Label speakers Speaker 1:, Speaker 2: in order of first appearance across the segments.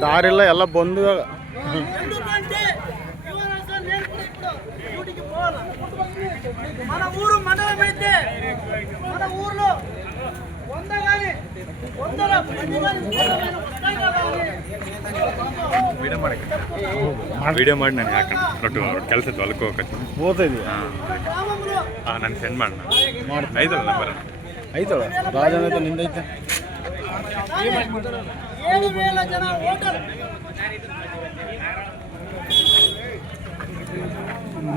Speaker 1: ದಾರಿಲ್ಲ ಎಲ್ಲ ಬಂದು
Speaker 2: ವಿಡಿಯೋ ಮಾಡಿ. ನಾನು ಹಾಕೋಣ ರೊಟ್ಟು ಕೆಲಸ ಇತ್ತು
Speaker 1: ಹೊಲಕ್ಕೆ
Speaker 2: ಹೋಗಕ್ಕೆ.
Speaker 3: ಓದ್ತಾ ಇದೀಯ
Speaker 2: ಹಾಂ ನಾನು ಸೆಂಡ್
Speaker 1: ಮಾಡ್ತೀನಿ.
Speaker 2: ಐತಲ್ಲ ನಂಬರ್
Speaker 1: ಐತಲ್ಲ ರಾಜನ ಐತೆ? ನಿಂದೈತೆ ಹ್ಞೂ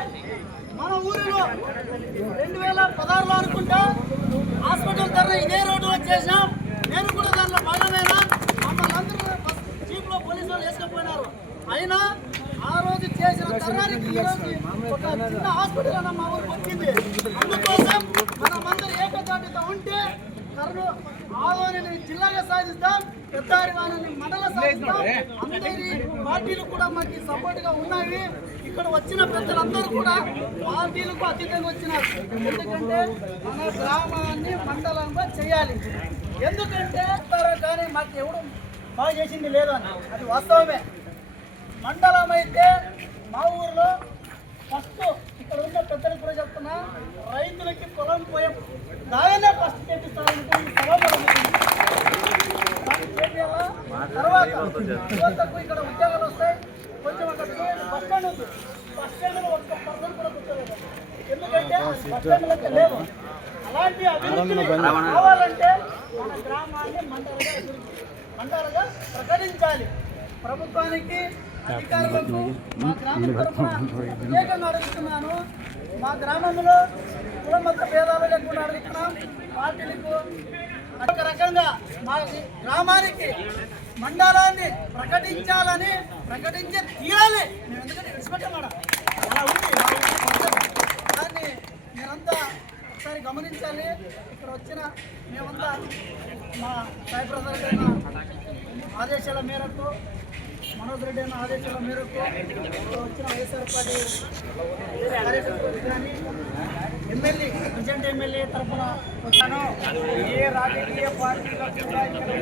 Speaker 3: మన ఊరిలో రెండు వేల పదహారులో అనుకుంటా హాస్పిటల్ ధర్నా ఇదే రోడ్డులో చేసాం నేను కూడా దాంట్లో భాగమేనా? మమ్మల్ని అందరూ బస్ జీప్లో పోలీసు వాళ్ళు వేసుకుపోయినారు. అయినా ఆ రోజు చేసిన ధర్నానికి ఈ రోజు ఒక చిన్న హాస్పిటల్ అన్న మా ఊరికి వచ్చింది. అందుకోసం మనమందరూ ఏకతాటితో ఉంటే కర్నూ ఆదోని జిల్లాగా సాధిస్తాం పెద్దారి వారిని మండల సాధిస్తాం. అందరి పార్టీలు కూడా మాకు సపోర్ట్గా ఉన్నాయి. ఇక్కడ వచ్చిన పెద్దలందరూ కూడా పార్టీలకు అతీతంగా వచ్చినారు. ఎందుకంటే మన గ్రామాన్ని మండలంగా చేయాలి. ఎందుకంటే కానీ మాకు ఎవడు బాగా చేసింది లేదు అని. అది వాస్తవమే. మండలం అయితే మా ఊర్లో ఫస్ట్ ఇక్కడ ఉన్న పెద్దలకు కూడా చెప్తున్నా తర్వాత యువతకు ఇక్కడ ఉద్యోగాలు వస్తాయి కొంచెం అక్కడ చూడండి బస్ స్టాండ్ ఉంది. బస్ ఒక్క పర్సన్ కూడా కూర్చోలేదు. ఎందుకంటే బస్ లేవు. అలాంటి అభివృద్ధి కావాలంటే మన గ్రామాన్ని మండలంగా అభివృద్ధి ప్రకటించాలి. ప్రభుత్వానికి అధికారులకు మా గ్రామం తరఫున ప్రత్యేకంగా అడుగుతున్నాను. మా గ్రామంలో కులమత భేదాలు లేకుండా అడుగుతున్నాం. పార్టీలకు ఒక మా గ్రామానికి మండలాన్ని ప్రకటించాలని ప్రకటించే తీరాలి. మేము ఎందుకంటే విడిచిపెట్టామడ అలా ఉంది. దాన్ని మీరంతా ఒకసారి గమనించాలి. ఇక్కడ వచ్చిన మేమంతా మా సాయి ప్రసాద్ ఆదేశాల మేరకు మనోజ్ రెడ్డి అన్న ఆదేశాల మేరకు వచ్చిన వైఎస్ఆర్ పార్టీ కార్యకర్తలు కానీ ఎమ్మెల్యే ప్రజెంట్ ఎమ్మెల్యే తరఫున వచ్చాను. ఏ రాజకీయ పార్టీలో కూడా ఇక్కడ